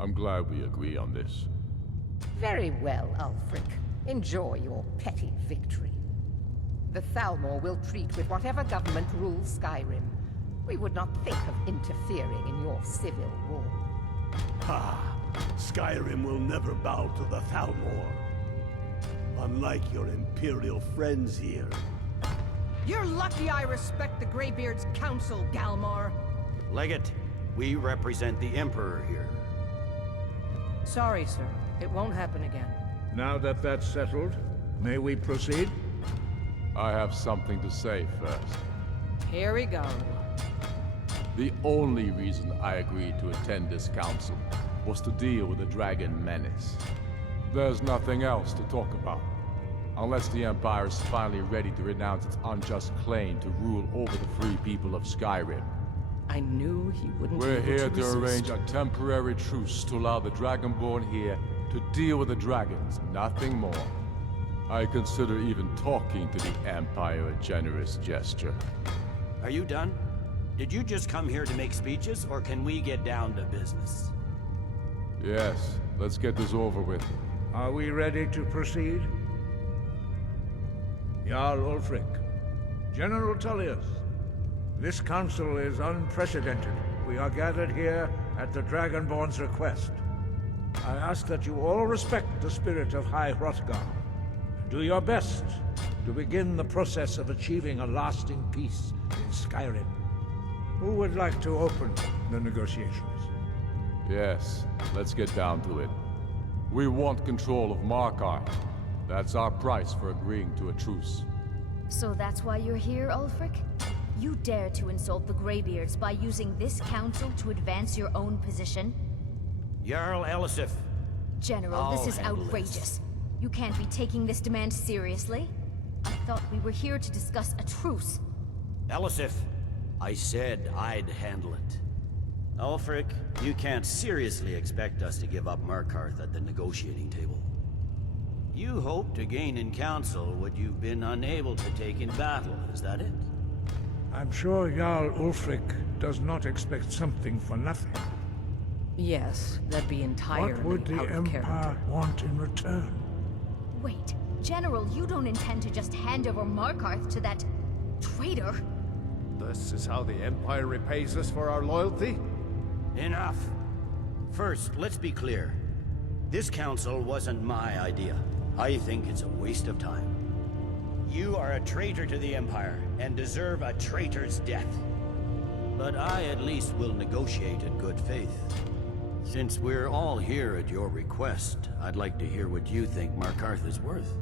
I'm glad we agree on this. Very well, Ulfric. Enjoy your petty victory. The Thalmor will treat with whatever government rules Skyrim. We would not think of interfering in your civil war. Ha! Skyrim will never bow to the Thalmor. Unlike your Imperial friends here. You're lucky I respect the Greybeard's counsel, Galmar. Legate, we represent the Emperor here. Sorry, sir. It won't happen again. Now that that's settled, may we proceed? I have something to say first. Here we go. The only reason I agreed to attend this council was to deal with the dragon menace. There's nothing else to talk about. Unless the Empire is finally ready to renounce its unjust claim to rule over the free people of Skyrim. I knew he wouldn't We're be able here to to resist. arrange a temporary truce to allow the Dragonborn here to deal with the dragons, nothing more. I consider even talking to the Empire a generous gesture. Are you done? Did you just come here to make speeches, or can we get down to business? Yes, let's get this over with. Are we ready to proceed? Jarl Ulfric, General Tullius, this council is unprecedented. We are gathered here at the Dragonborn's request. I ask that you all respect the spirit of High Hrothgar. Do your best to begin the process of achieving a lasting peace in Skyrim. Who would like to open the negotiations? Yes, let's get down to it. We want control of Markarth. That's our price for agreeing to a truce. So that's why you're here, Ulfric? You dare to insult the Greybeards by using this council to advance your own position? Jarl Elisif. General, this I'll is handle outrageous. this. You can't be taking this demand seriously. I thought we were here to discuss a truce. Elisif, I said I'd handle it. Ulfric, you can't seriously expect us to give up Markarth at the negotiating table. You hope to gain in council what you've been unable to take in battle, is that it? I'm sure Jarl Ulfric does not expect something for nothing. Yes, that'd be entirely What would the out of Empire character. want in return? Wait, General, you don't intend to just hand over Markarth to that traitor? This is how the Empire repays us for our loyalty? Enough. First, let's be clear. This council wasn't my idea. I think it's a waste of time. You are a traitor to the Empire, and deserve a traitor's death. But I at least will negotiate in good faith. Since we're all here at your request, I'd like to hear what you think Markarth is worth.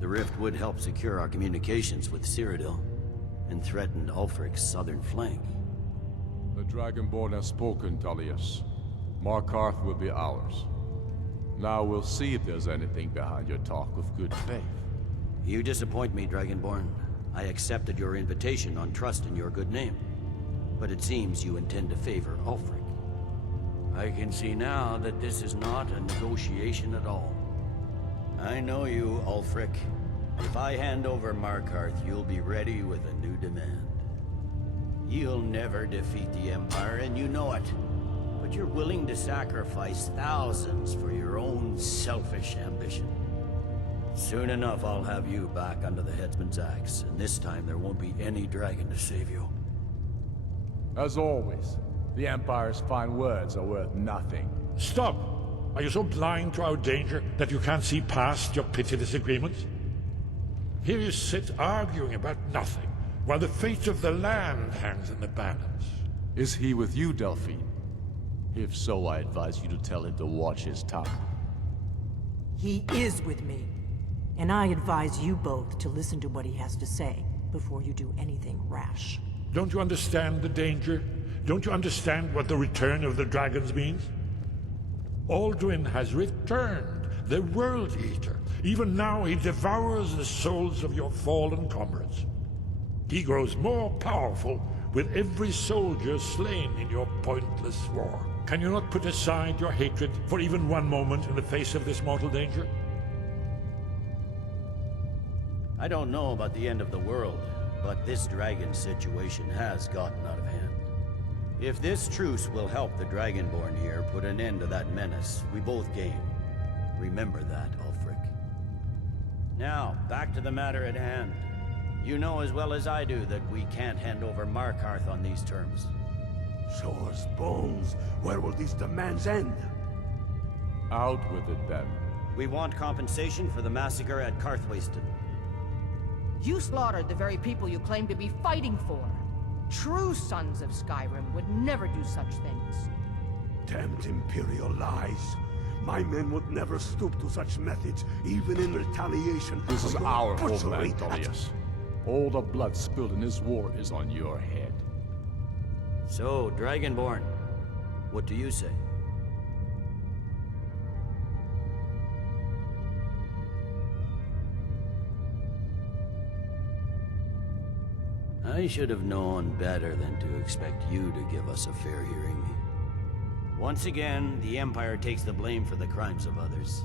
The rift would help secure our communications with Cyrodiil, and threatened Ulfric's southern flank. The Dragonborn has spoken, Tullius. Markarth will be ours. Now we'll see if there's anything behind your talk of good faith. You disappoint me, Dragonborn. I accepted your invitation on trust in your good name. But it seems you intend to favor Ulfric. I can see now that this is not a negotiation at all. I know you, Ulfric. If I hand over Markarth, you'll be ready with a new demand. You'll never defeat the Empire, and you know it. But you're willing to sacrifice thousands for your own selfish ambition. Soon enough, I'll have you back under the headsman's axe, and this time there won't be any dragon to save you. As always, the Empire's fine words are worth nothing. Stop! Are you so blind to our danger that you can't see past your pitiless agreements? Here you sit arguing about nothing, while the fate of the land hangs in the balance. Is he with you, Delphine? If so, I advise you to tell him to watch his tongue. He is with me, and I advise you both to listen to what he has to say before you do anything rash. Don't you understand the danger? Don't you understand what the return of the dragons means? Alduin has returned, the World Eater. Even now he devours the souls of your fallen comrades. He grows more powerful with every soldier slain in your pointless war. Can you not put aside your hatred for even one moment in the face of this mortal danger? I don't know about the end of the world, but this dragon situation has gotten out of hand. If this truce will help the Dragonborn here put an end to that menace, we both gain. Remember that, Ulfric. Now, back to the matter at hand. You know as well as I do that we can't hand over Markarth on these terms. Show us bones. Where will these demands end? Out with it, then. We want compensation for the massacre at Karthwasten. You slaughtered the very people you claim to be fighting for. True sons of Skyrim would never do such things. Damned Imperial lies. My men would never stoop to such methods, even in retaliation. This is for your our butchery. homeland, Tullius. All the blood spilled in this war is on your head. So, Dragonborn, what do you say? I should have known better than to expect you to give us a fair hearing. Once again, the Empire takes the blame for the crimes of others.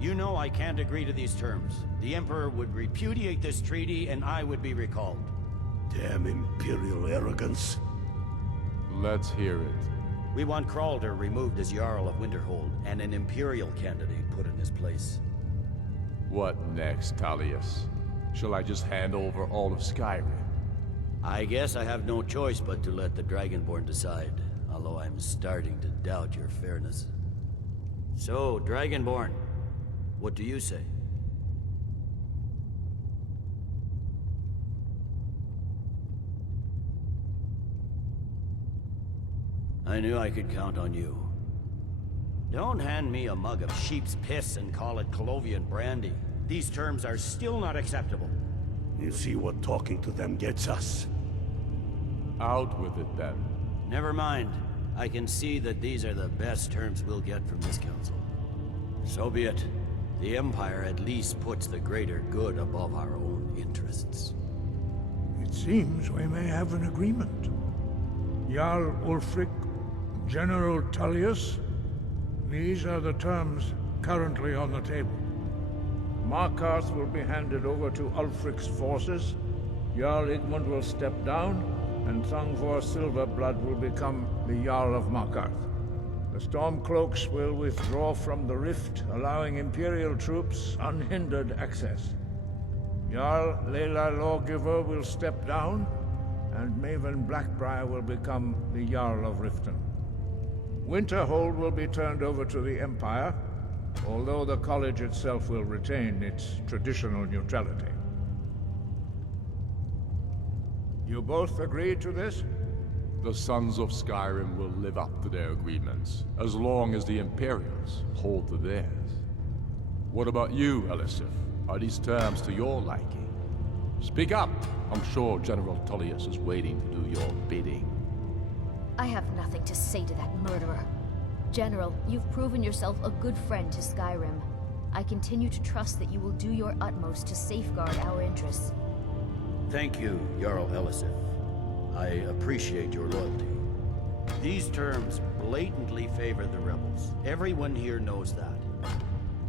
You know I can't agree to these terms. The Emperor would repudiate this treaty, and I would be recalled. Damn Imperial arrogance. Let's hear it. We want Kralder removed as Jarl of Winterhold, and an Imperial candidate put in his place. What next, Tullius? Shall I just hand over all of Skyrim? I guess I have no choice but to let the Dragonborn decide, although I'm starting to doubt your fairness. So, Dragonborn, what do you say? I knew I could count on you. Don't hand me a mug of sheep's piss and call it Colovian brandy. These terms are still not acceptable. You see what talking to them gets us. Out with it, then. Never mind. I can see that these are the best terms we'll get from this council. So be it. The Empire at least puts the greater good above our own interests. It seems we may have an agreement. Jarl Ulfric, General Tullius, these are the terms currently on the table. Markarth will be handed over to Ulfric's forces, Jarl Igmund will step down, and Thungvor Silverblood will become the Jarl of Markarth. The Stormcloaks will withdraw from the rift, allowing Imperial troops unhindered access. Jarl Leila Lawgiver will step down, and Maven Blackbriar will become the Jarl of Riften. Winterhold will be turned over to the Empire, although the college itself will retain its traditional neutrality. You both agree to this? The Sons of Skyrim will live up to their agreements, as long as the Imperials hold to theirs. What about you, Elisif? Are these terms to your liking? Speak up! I'm sure General Tullius is waiting to do your bidding. I have nothing to say to that murderer. General, you've proven yourself a good friend to Skyrim. I continue to trust that you will do your utmost to safeguard our interests. Thank you, Jarl Elisif. I appreciate your loyalty. These terms blatantly favor the rebels. Everyone here knows that.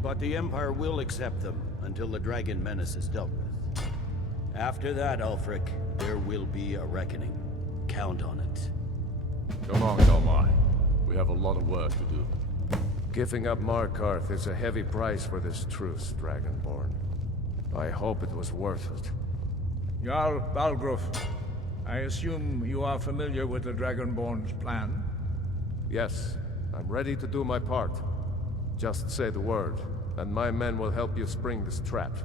But the Empire will accept them until the Dragon Menace is dealt with. After that, Ulfric, there will be a reckoning. Count on it. Come on. We have a lot of work to do. Giving up Markarth is a heavy price for this truce, Dragonborn. I hope it was worth it. Jarl Balgruuf, I assume you are familiar with the Dragonborn's plan? Yes, I'm ready to do my part. Just say the word, and my men will help you spring this trap.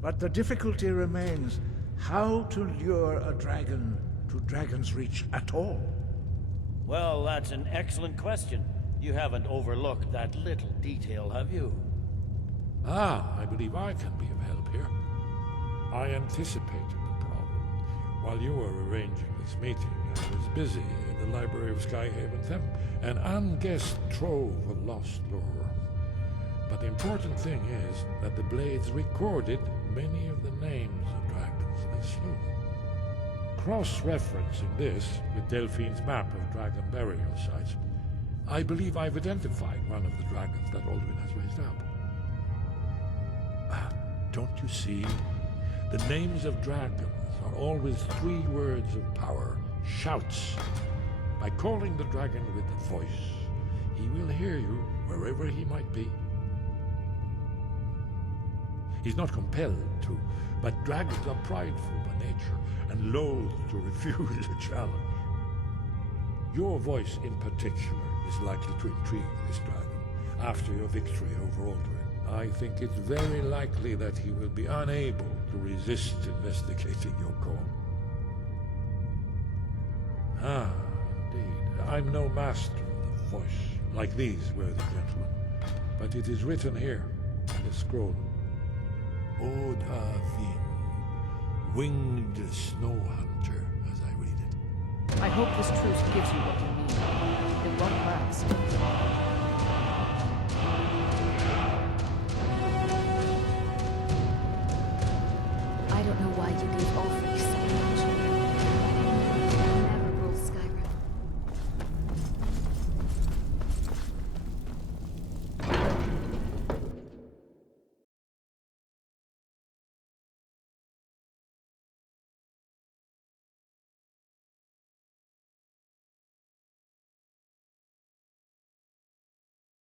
But the difficulty remains how to lure a dragon to Dragon's Reach at all. Well, that's an excellent question. You haven't overlooked that little detail, have you? I believe I can be of help here. I anticipated the problem. While you were arranging this meeting, I was busy in the library of Skyhaven Them, an unguessed trove of lost lore. But the important thing is that the Blades recorded many of the names of dragons they slew. Cross-referencing this with Delphine's map of dragon burial sites, I believe I've identified one of the dragons that Alduin has raised up. Don't you see The names of dragons are always 3 words of power, shouts. By calling the dragon with a voice, he will hear you wherever he might be. He's not compelled to, but dragons are prideful by nature and loath to refuse a challenge. Your voice in particular is likely to intrigue this dragon after your victory over Alduin. I think it's very likely that he will be unable to resist investigating your call. Ah, indeed. I'm no master of the voice, like these worthy gentlemen, but it is written here in the scroll. Odavin, winged snow hunter, as I read it. I hope this truce gives you what you need. It won't last.